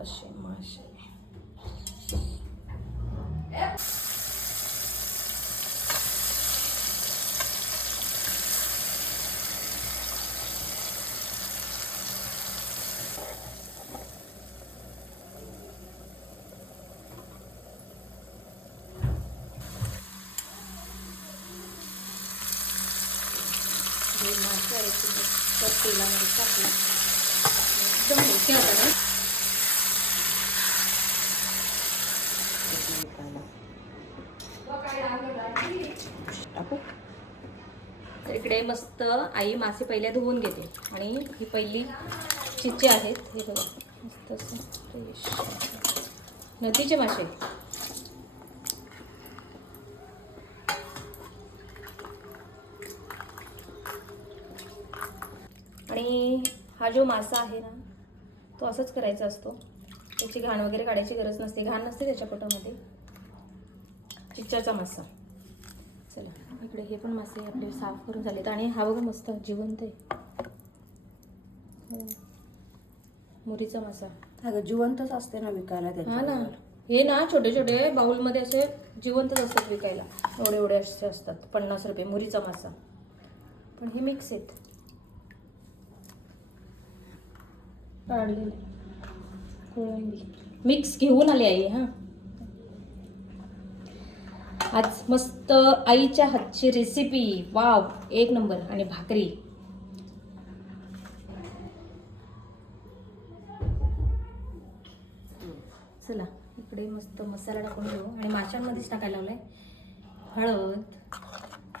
असे मासे. हे मासे आहेत ते तेलामध्ये टाकले एकदम हलके होता ना. टाकू. तर इकडे मस्त आई मासे पहिले धुवून घेते आणि ही पहिली चिचे आहेत हे बघा मस्त असं फ्रेश नदीचे मासे. आणि हा जो मासा आहे ना तो असंच करायचा असतो. त्याची घाण वगैरे काढायची गरज नसते, घाण नसते त्याच्या पोटामध्ये. चिच्चाचा मासा. चला इकडे हे पण मासे आपले साफ करून झालेत आणि हा बघा मस्त जिवंत आहे. मुरीचा मासा. अगं जिवंतच असते ना विकायला हा ना. हे ना छोटे छोटे बाउलमध्ये असे जिवंतच असतात विकायला. एवढे एवढे असे असतात. 50 रुपये मुरीचा मासा. पण हे मिक्स आहेत. काढलेले कोळंबी मिक्स घेऊन आली आई. हा आज मस्त आईच्या हातची रेसिपी. वाव एक नंबर. आणि भाकरी. चला इकडे मस्त मसाला टाकून घेऊ आणि माशांमध्येच टाकायला लावलाय हळद.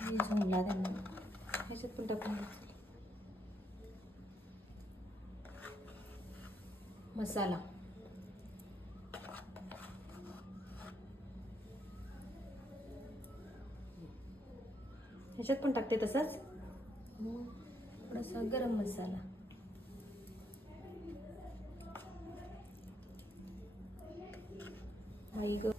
झोंबला त्यांना ह्याच्यात पण टाकून मसाला. ह्याच्यात पण टाकते तसाच थोडासा गरम मसाला. आई ग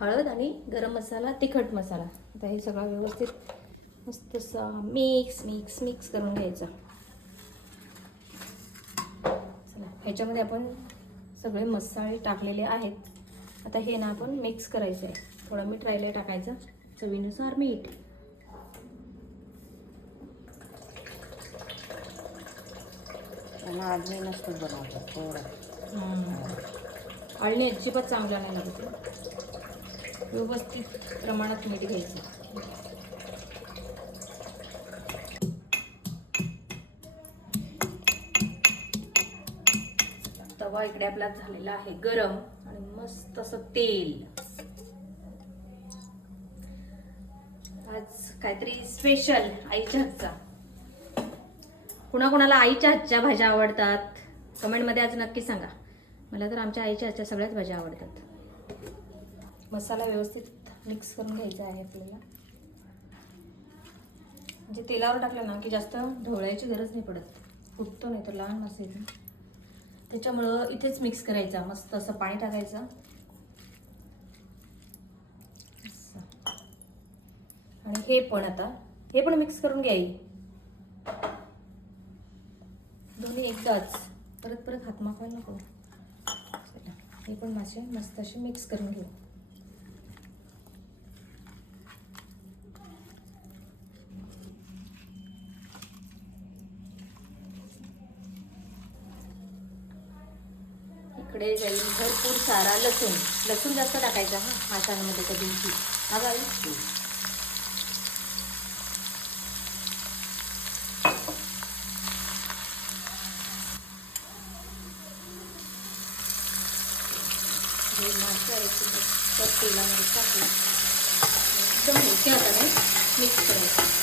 हळद आणि गरम मसाला तिखट मसाला. आता हे सगळं व्यवस्थित मस्त मिक्स मिक्स मिक्स करून घ्यायचं. चला ह्याच्यामध्ये आपण सगळे मसाले टाकलेले आहेत. आता हे ना आपण मिक्स करायचं आहे. थोडं मीठ राहिलं टाकायचं चवीनुसार मीठ. आळणी नसतं बनवतात थोडं. आळणी अजिबात चांगला नाही लागत. व्यवस्थित प्रमाणात मीठ घ्यायचं. तवा इकडे आपला झालेला आहे गरम आणि मस्त असं तेल. आज काहीतरी स्पेशल आईच्या हातचा. कुणाकुणाला आईच्या हातच्या भाज्या आवडतात कमेंटमध्ये आज नक्की सांगा. मला तर आमच्या आईच्या हातच्या सगळ्याच भाज्या आवडतात. मसाला व्यवस्थित मिक्स करून घ्यायचा आहे आपल्याला. म्हणजे तेलावर टाकलं ना की जास्त ढवळायची गरज नाही पडत. फुटतो नाही तर लहान मासे येते. त्याच्यामुळं इथेच मिक्स करायचा. मस्त असं पाणी टाकायचं आणि हे पण मिक्स करून घ्याई. दोन्ही एकदाच परत परत हात मागवायला नको. हे पण मासे मस्त असे मिक्स करून घेऊ. इकडे जाईल भरपूर सारा लसूण जास्त टाकायचा हा माशांमध्ये कधी हा बाई. हे मासे आहेत तर तेलामध्ये टाकलं एकदम हलक्या हाताने मिक्स करायचं.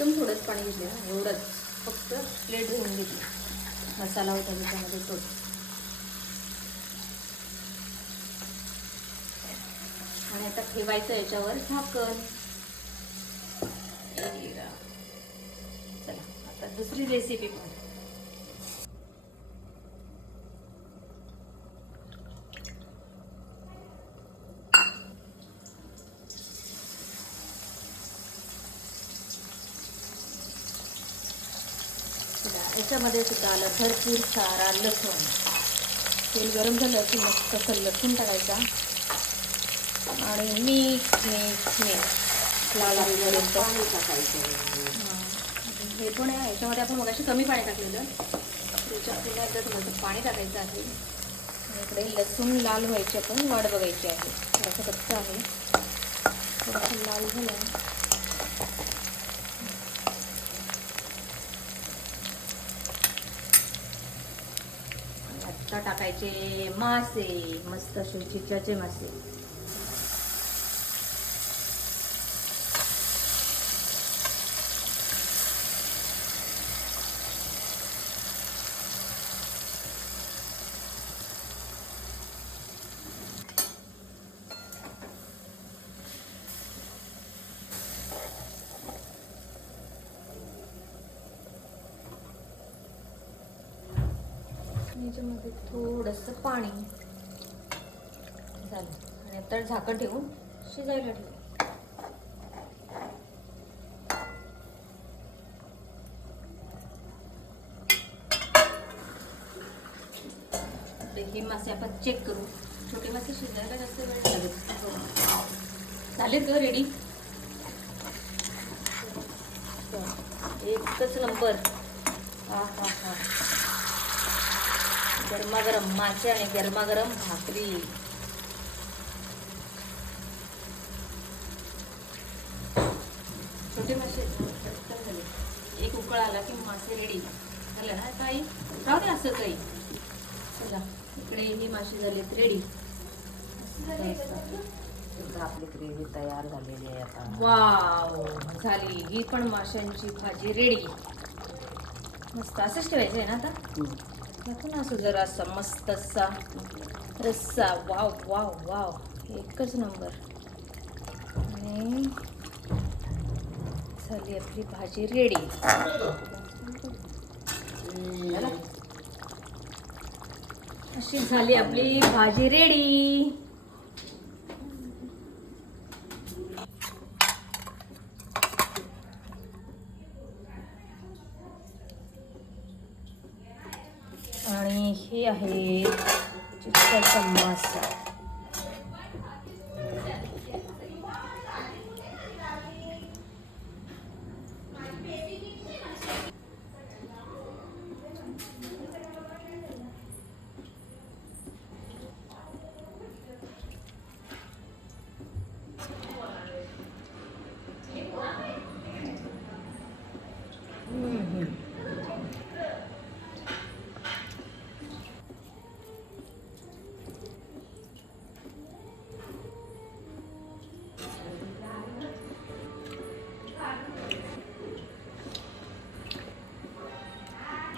एकदम थोडंच पाणी घेतलं एवढंच. फक्त प्लेट धुवून घेतली. मसाला होता त्याच्यामध्ये तो. ठेवायचं याच्यावर झाकण. चला आता दुसरी रेसिपी पण. याच्यामध्ये सुद्धा आलं भरपूर सारा लसूण. तेल गरम झालं की मस्त असं लसूण टाकायचा आणि मीठ लाल होईपर्यंत पाणी टाकायचं. हे पण आहे. याच्यामध्ये आपण मगाशी कमी पाणी टाकलेलं, त्याच्या पुन्हा एकदा थोडंसं पाणी टाकायचं आहे. आणि इकडे लसूण लाल व्हायची आपण वाट बघायची आहे. थोडंसं कच्चं आहे, थोडंसं लाल झालं. आता टाकायचे मासे, मस्त असे चिच्याचे मासे. याच्यामध्ये थोडंसं पाणी झालं आणि आता झाकण ठेवून शिजायला ठेवू. हे मासे आपण चेक करू. छोटे मासे शिजायला जास्त वेळ लागेल. झालेत ग रेडी. एकच नंबर. हा हा हा. गरमागरम मासे आणि गरमागरम भाकरी. छोटे मासे पटकन झाले. एक उकळ आला की मासे रेडी झालं ना ताई. राहू दे असं काही. चला इकडे हे मासे झालेत रेडी. आपली ग्रेव्ही तयार झालेली आहे आता. वाव, झाली ही पण माशांची भाजी रेडी. मस्त असंच ठेवायचं आहे ना आता. टाकून असं जरा असा मस्त असा रस्सा. वाव वाव वाव, एकच नंबर. आणि झाली आपली भाजी रेडी. अशी झाली आपली भाजी रेडी. आणि हे आहे चिकनचा मासा.